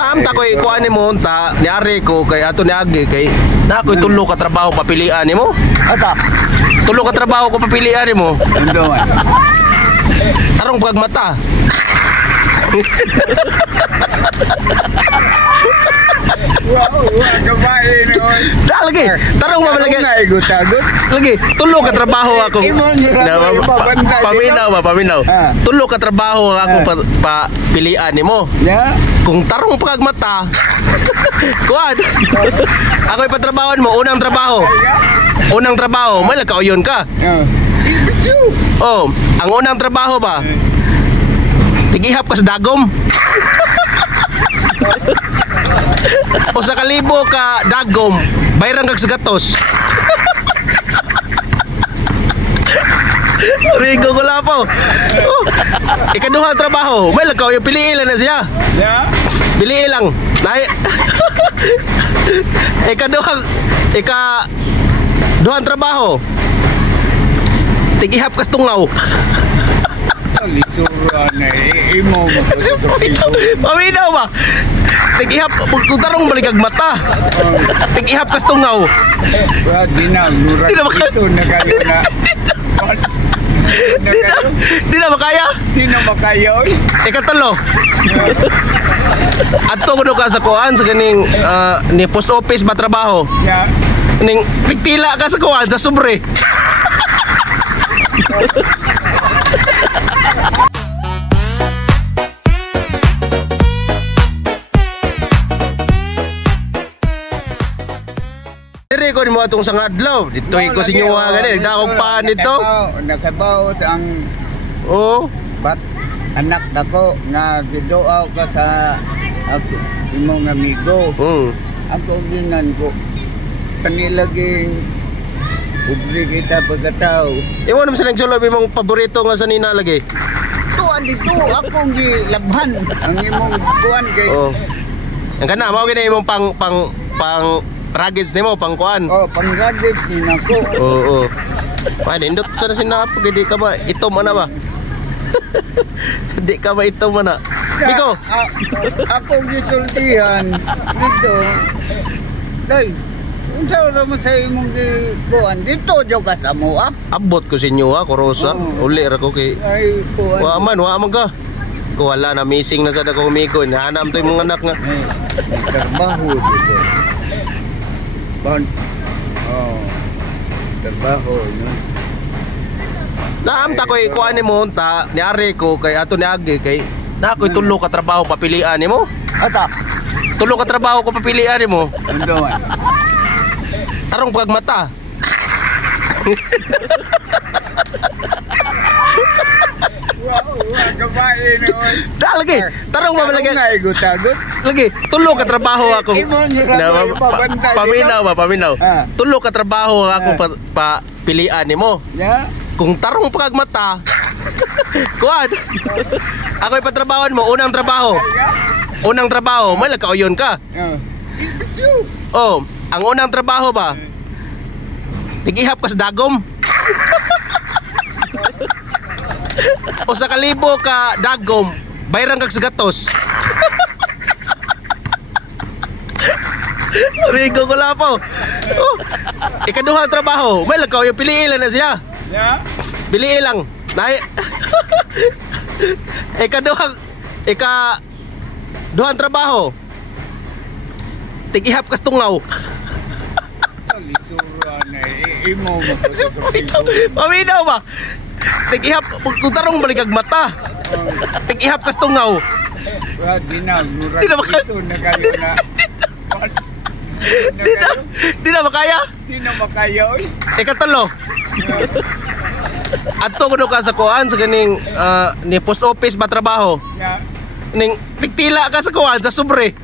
Naam ta koy kuan nimo ta niari ko kay ato ni Agi kay na koy tulo ka trabaho papilian nimo. Ata. Tulo ka trabaho ko papilian nimo. Undo man. Tarong pag mata. Wow, gabain noy. Lagi, tarong mo lagi. Agot. Lagi, tulo ka trabaho ako. Paminaw. Tulo ka trabaho ako pa pilian nimo. Ya. Kung tarong pag mata. Kuan. Ako ipatrabahon mo unang trabaho. Unang trabaho, may lagkauyon ka. Oh, ang unang trabaho ba? Tigihap ka sa dagom. O sa kalibo ka dagom, bayrang kag sa gatos. Rigo ko lang po. Oh, ikaduhang trabaho, may lagkaw yung piliin lang na siya. Ya. Piliin lang. Duhang trabaho. Tigihap ka sa tungaw. Lisuran imo Paminaw ba? Tigihap kung tarong baligag mata. Tigihap ka sa tungaw. Di na makaya na kayo na. Di na makaya? Di na makaya. Ikatulo. Adto kuno ka sa kuan sa ganing ni post office ba trabaho? Ya. Ning pigtila ka sa kuan sa sobre. Dire ko ni mo atong sang adlaw. Dito ko sinyo gani, dakog pa nito. Nakabaw ang bat anak dako nga gidoaw ka sa ako imong amigo. Ako ginan ko kanilaging ubri kita pagkatao. Imo naman sa nagsulob imong paborito nga sa nina lagi. Tuan dito akong gilabhan ang imong kuan kay. Ang kana mao gini imong pang ruggeds nimo pang kuan. Pang ruggeds ni nako. Pwede indot ka na sinapag di ka ba itom ana ba? Di ka ba itom ana? Biko. Akong gisultihan dito. Day. Unsa ra man sa imong kuan dito jog ka sa mo Abot ko sinyo Kurosa. Uli ra ko kay. Ay kuan. Wa man ka. Ko wala na missing na sa dako umiko. Hanam to imong anak nga. Trabaho dito. Trabaho no. Naam ta koy kuan nimo ta niari ko kay ato ni Agi kay na koy tulo ka trabaho papilian nimo. Ata. Tulo ka trabaho ko papilian nimo. Undo man. Tarong pag mata. Wow, gabain noy. Lagi, tarong mo lagi. Agot. Lagi, tulo ka trabaho ako. Paminaw. Tulo ka trabaho ako pa pilian nimo. Ya. Kung tarong pag mata. Kuan. Ako ipatrabahoan mo unang trabaho. Unang trabaho, may lagkauyon ka. Oh, ang unang trabaho ba? Tigihap ka sa dagom. O sa kalibo ka dagom, bayrang kag sa gatos. Rigo ko lang po. Ikaduhang trabaho, may lagkaw yung piliin lang na siya. Ya. Piliin lang. Duhang trabaho. Tigihap ka sa tungaw. Lisuran imo Paminaw ba? Tigihap kung tarong baligag mata. Tigihap ka sa tungaw. Di na kayo na. Di na makaya? Di na makaya. Ikatulo. Adto kuno ka sa kuan sa ganing ni post office ba trabaho? Ya. Ning pigtila ka sa kuan sa sobre.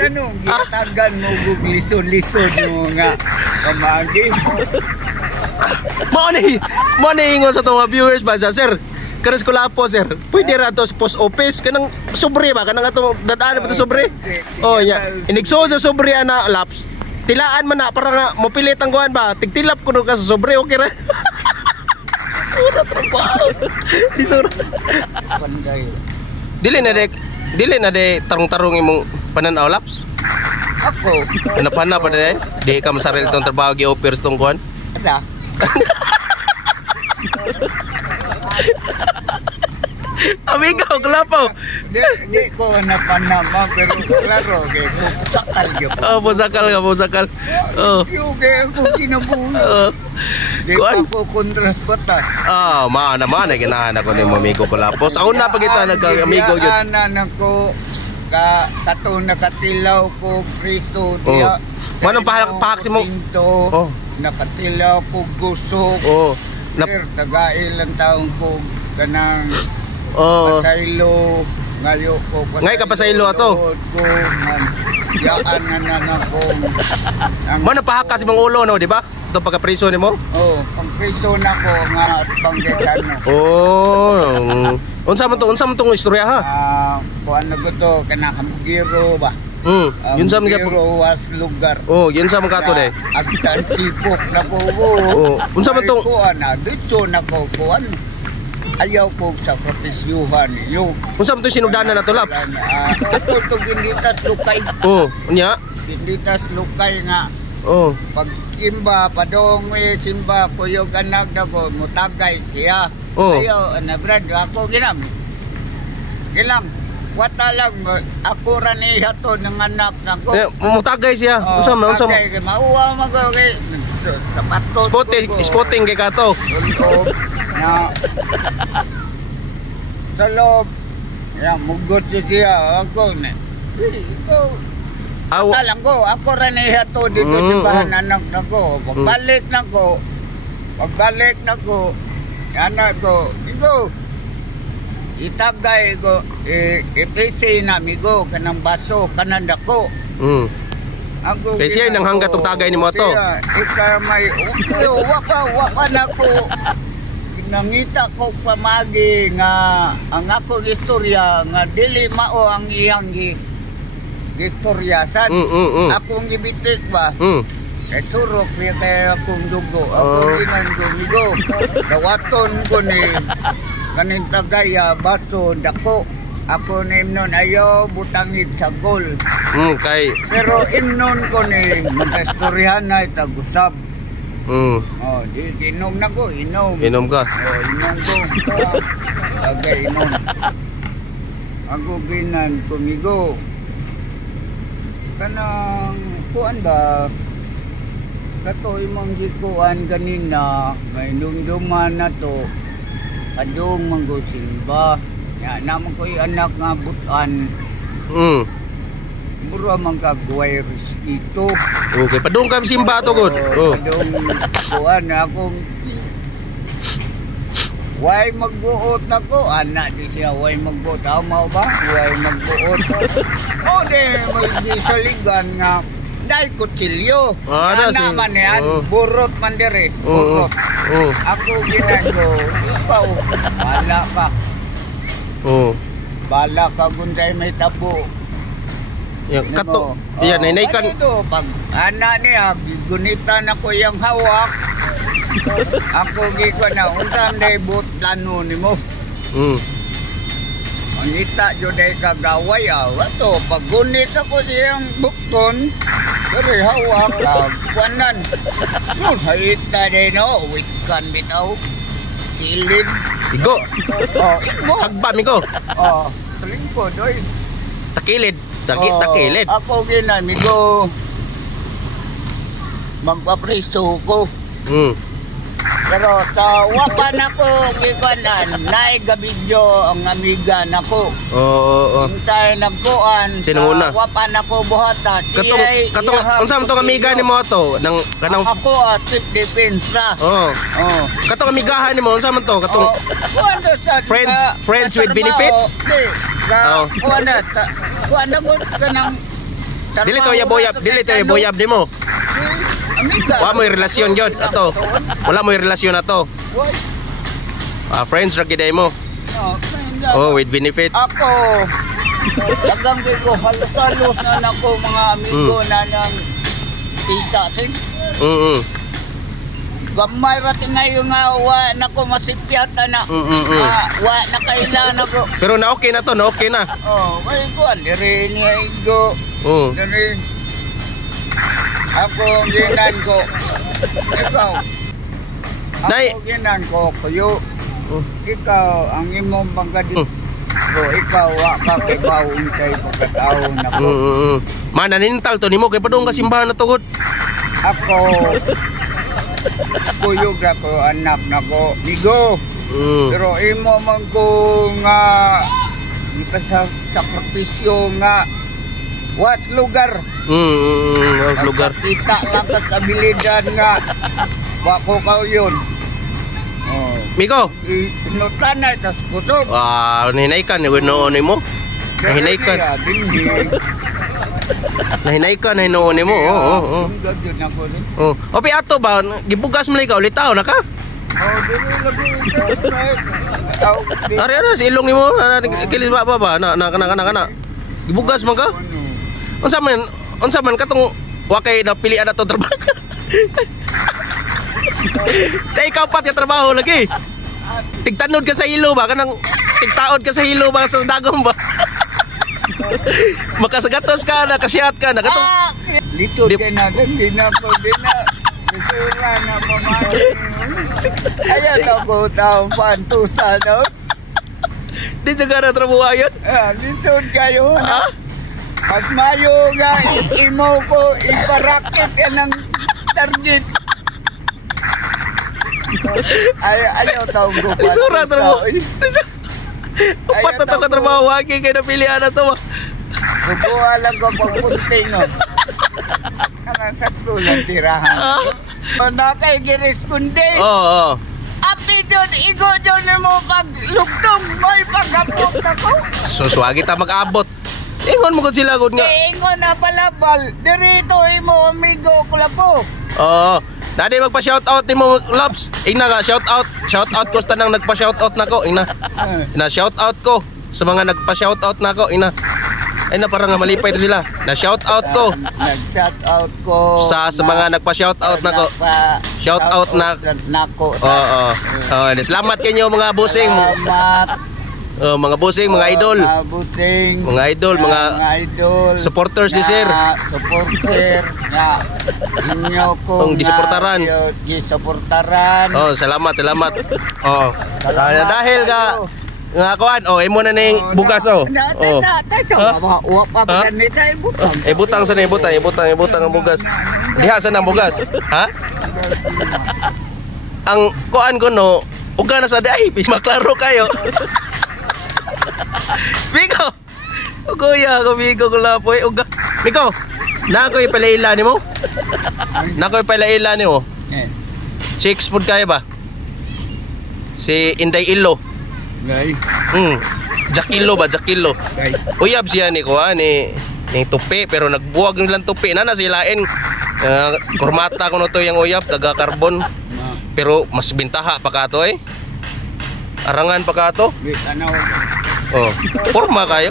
Ganong gitagan mo guglison-lison mo nga kamagi. Mo ni ingon sa mga viewers ba sir? Karas ko lapo sir. Pwede ra to sa post office kanang sobre ba kanang ato dadaan ba to sobre? Oh nya. Inigso sa sobre ana laps. Tilaan man na para nga mopilit ang kuan ba. Tigtilap kuno ka sa sobre okay ra. Surat trabaho. Di surat. Panday. Dili na de tarong-tarong imong pananaw laps. Ako. Hanap-hanap pa de. Di ka masaril tong trabaho gi-offer sa tong kuan. Asa? Amigo, klapo. Di ko napanama pero klaro kay sakal gyud. Oh, pusakal. Oh. Yung kaya ako kinabuhi. Di Kuan? pa ko kontras batas. Ah, maana ginahanap ko ni amigo ko lapos. Ako na pagita nagka-amigo gyud. Ana nako katong nakatilaw ko prito diya. Manong pahak si mo? Oh. Nakatilaw ko gusok. Oh. Sir, tagailan taong ko kanang Oh. pasaylo ngayo ko Ngay ka pasaylo ato. ko yaan na ko. Manong pahak si mong ulo no, di ba? Ito pagka-priso nimo? Oh, pang priso na ko nga panggesano. Oh. Unsa man tong istorya ha? Kuan na ko to kana kamugiro ba? Yun sa mga Giro was lugar. Oh, yun sa mga kato de. Agtan sipok na ko. Oh, unsa man tong kuan na dito na ko kuan. Ayaw ko sa kapisyuhan yung unsa man tong sinugdanan nato laps? Ato to ginditas lukay. Oh, unya? Ginditas lukay nga Oh. pag imba padong simba kuyog anak na ko mutagay siya. Oh. Ayaw na brad ako ginam. Wata lang ako ra ni hato ng anak nako. Mutagay siya. Unsa man mauwa mago kay sapatos. Spotting kay kato. Na sa loob ya mugot siya ako na. Talang ko ako ra ni hato dito sa bahan anak nako. Pagbalik nako. Anak ko, igo. Itagay ko ipisi na migo kanang baso kanang dako. Ako kasi nang hanggat og tagay nimo to. Ika may wapa nako. Nangita ko pamagi nga ang ako istorya nga dili mao ang iyang istorya sad. Akong gibitik ba? Kay surok niya kay akong dugo. Ako ginandugo. Dawaton ko ni kanin tagaya baso dako. Ako na imnon ayaw butangit sa gol. Kay pero imnon ko ni magkastoryahan na itagusab. Oh, di inom na ko, inom ka. Oh, inom ko. Tagay inom. Ako ginan kumigo. Kanang kuan ba? Kato imong gikuan ganina, may dumduman na to. Adong manggosimba. Ya namang ko'y anak nga butan. Mura man kagway respeto. Okay, padung ka simba to god. Padung kuan akong way magbuot ako, anak di siya way magbuot. Tama ba? Way magbuot. O de magisaligan nga dai kutsilyo. Naman yan, burot man dire. Burot. Ako ginano, ikaw, bala ka. Bala ka gunday may tabo. Yang kato, yan nay kan. Pag anak niya, gigunitan ako yung hawak. Ako gigon na, unsan day butlano nimo. Manita joday kagaway wato paggunit ako siyang bukton dari hawak kuanan no haita day no wikan bitaw kilid Igo igo agba migo lingko doy takilid takilid ako ginamigo magpapreso ko pero sa wapa na ko gikuanan naiga video ang amiga nako. Hintay nagkuan sa wapa na ko buhata. Katong unsa man tong amiga nimo to nang kanang ako tip defense ra. Katong amigahan nimo unsa man to katong friends with benefits? Kuan na ko kanang dili to boyab nimo. Wala mo yung relasyon yun, ato. Wala mo yung relasyon ato. Friends, ragiday mo. With benefits. Ako, tagang ko, halos-halos na ako mga amigo na ng tisa. gamay rati ngayon nga wa na ko masipyata na. Wa na kailan ako. Pero na okay na to, na okay na. Oh, may kuan diri ni Igo. Diri. Ako ginan ko. Ikaw. Nay. Ako ginan ko kuyo. Ikaw ang imong pangkadit. Bro, ikaw wa ka kibawon kay pagkataon nako. Mananintal to nimo kay padung ka simbahan na tugod. Ako kuyog na ko anak nako migo. Pero imo man ko nga sa sakripisyo nga what lugar. What lugar. Kita lang ka sa abilidad nga wa ko yun. Migo. Inutan na itas kusog. Nahinaykan ni noon mo. Nahinaykan. Nahinaykan na noon mo. Opi ato ba gibugas mo ikaw litaw na ka? Ari ana si ilong nimo kilis ba na gibugas man ka? Unsa man katong wa kay napilian ato trabaho. Na ikaw pat yung trabaho lagi. Tigtanod ka sa hilo ba? Kanang tigtaod ka sa hilo ba sa dagom ba? Makasagatos ka, nakasyat ka, nakatong. Litod ka na, hindi na po, hindi na. Bisura na mamali. Ayan ako taong pantusa daw. Di siya ka na trabaho yun? Litod kayo na. Pag mayo nga, imo ko, iparakit yan ng target. Ayaw taong ko pa. Isura trabaho. Upat na ito ka trabaho. Wagi kayo napilihan na ito. Bukuha lang ko pagpunting. Kanang sakto lang tirahan. Nakaigiris kundi. Oo. Api doon, igo doon mo paglugtong. May pagkapot ako. Suswagi ta mag-abot. Ingon mo kung sila kung nga. Ingon na palabal. Dirito imo amigo kulapo. Oo. Dadi magpa-shoutout ni mo, Loves. Ina nga, shoutout. Shoutout ko sa nang nagpa-shoutout na ko, ina. Ina, shoutout ko sa mga nagpa-shoutout na ko, ina. Ay na parang malipay na sila. Na shoutout ko. Nag-shoutout ko sa mga nagpa-shoutout na ko. Shoutout na nako. Oo. Salamat kanyo mga busing. Salamat. Mga busing, mga idol. Mga idol, mga supporters ni sir. Supporter nga inyo ko disuportaran. Salamat. Dahil nga kuan, imo na ning bugas butang sa ibutang ang bugas. Diha sa nang bugas. Ha? Ang kuan ko no, uga na sa dai, maklaro kayo. Miko! Kuya, kumigo ko lapoy. Miko, nakoy palaila ni mo? Nakoy palaila ni mo? Chicks food kaya ba? Si Inday Ilo. Jakilo ba? Jakilo. Uyab siya ni ko ni tupi pero nagbuwag nilang tupi. Nana silain. Kurmata ko no to yung uyab, taga carbon. Pero mas bintaha pa ka to Arangan pa ka to? Forma kayo?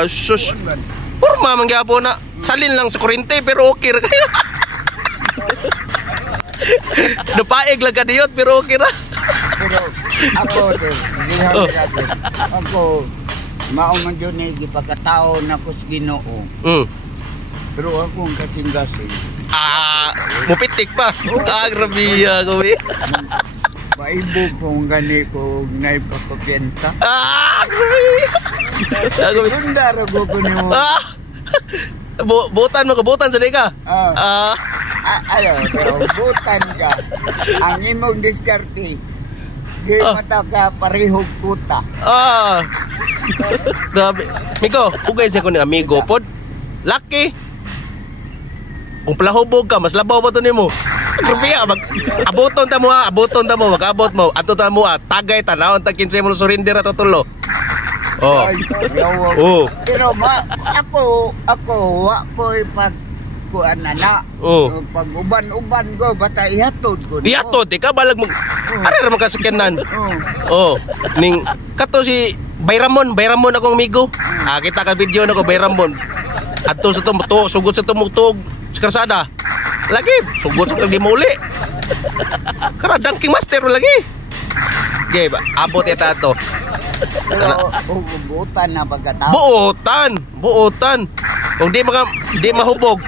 Asus. Forma mangyapo na. Salin lang sa kurente pero okay ra kayo. Napaig lang ka diyot pero okay ra. Pero ako mauman dyan gipagkatao na ko sa Ginoo. Pero ako ang kasing-gasing. Mupitik pa. Grabe ko Maibog kung gani ko naipapapyenta. Gunda rago ko niyo. Butan mo ka, butan sa ka. Butan ka. Ang imong diskarte. Di mata ka parihog kuta. Grabe. Miko, ugay siya ko ni amigo pod. Lucky. Kung palahubog ka, mas labaw ba ito nimo? Grabe abuton ta mo, mag-abot mo. Ato ta mo, tagay ta, naon ta 15 mo surrender ato tulo. Pero ako, wa ko'y kuan na. Pag uban ko, bata ihatod ko. Ihatod, ikaw balag mo. Ano naman kasakyanan? Ning, kato si Bayramon akong amigo. Kita ka video na ko, Bayramon. Ato sa sugod sa tumutog sa karsada. Lagi, sugot-sugot di muli. Karena dunking master lagi. Okay, abot eta to. Pero buutan na pagkatapos. Buutan. Kung di mahubog,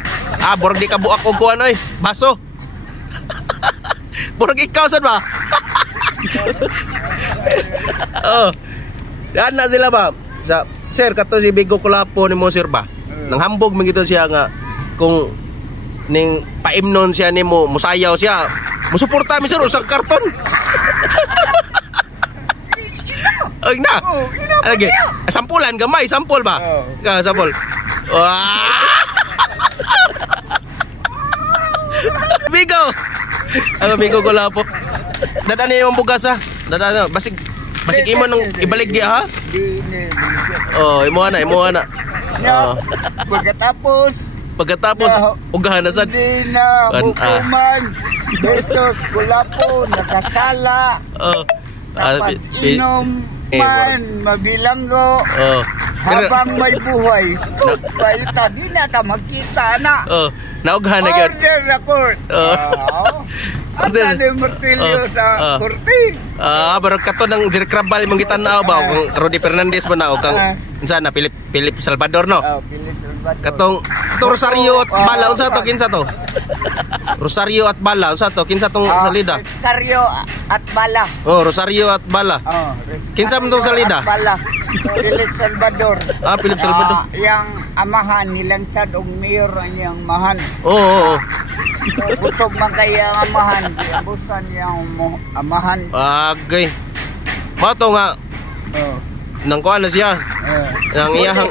borg di ka buak og kuan oy, baso. Borg ikaw sad ba? Oh. Yan na sila ba? Sir, kato si Bigo Kulapo ni mo sir ba? Nang hambog man gito siya nga kung ning paimnon siya nimo, musayaw siya. Musuporta mi sir sa karton. Ay na. Lagi. Sampulan gamay, sampol ba? Ka sampol. Wah. Bigo. Ano Bigo Kulapo? Dadani yung bugas ha. Dadani basig imo nang ibalik gi ha? Oh, imo na. Pagkatapos ugahan na sad. Di na hukuman. Besto Kulapo nakasala. Dapat inom man mabilanggo. Habang may buhay. Pagpaita di na ta magkita na. Naughan na gyud. Order na court. Order ni Martilio sa korte. Baru kato ng Jerry Crabal mong gitanaw ba kung Rudy Fernandez ba na o kang unsa na Philip Salvador no? Philip Salvador. Katong Rosario at Bala unsa to kinsa to? Rosario at Bala unsa to kinsa tong salida? Rosario at Bala. Rosario at Bala. Kinsa man tong salida? Bala. Philip Salvador. Philip Salvador. Yang amahan nilang sad og mayor ang mahan. Oo. Busog man kay ang amahan, busan yang amahan. Agay. Mato nga. Nang kuan na siya. Nang iyahang.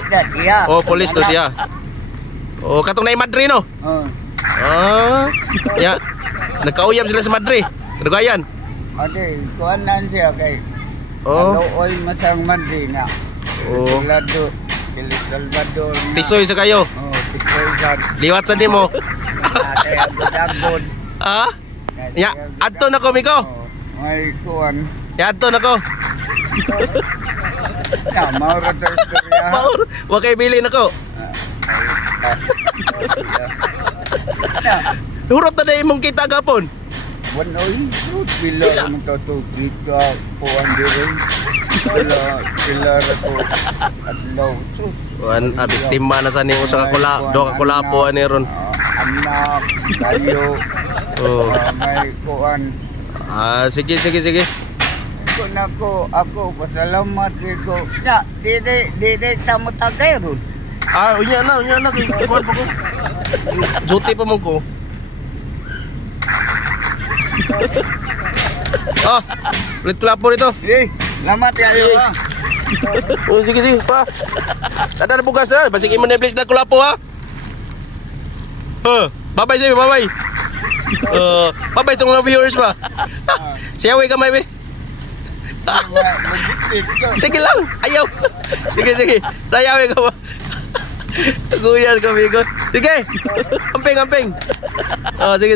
Police to siya. Katong na Madrid no? Ya. Nagkauyab sila sa Madrid. Kadugayan. Ade, kuan nan siya kay. Oy masang Madrid nga. Philip Salvador. Tisoy sa kayo. Tisoy sa. Liwat sa nimo. Ya, adto na ko Miko. May kuan. Ya adto na ko. Maura ta istorya. Wa kay bili na ko. Hurot na dai imong kita gapon. Wanoy, pila mo to kita po andiron. Pila ko adlaw. Wan biktima na sa ning usa ka kulapo ani ron. Anak kayo. May kuan. Sige. Ako pasalamat ko. Ya, di tamo tagay ron. Unya na kay kuan pa ko. Duty pa mo ko. Ulit kulapo dito. Salamat kayo ha. Sige pa. Ada bugas ha. Basig imo na place na kulapo ha. Bye-bye sa'yo, bye-bye. Bye-bye itong mga viewers ba? Siyaway ka may be. Sige lang, ayaw. Sige. Sayaway ka ba? Guyas kami ko. Sige. Amping. Sige.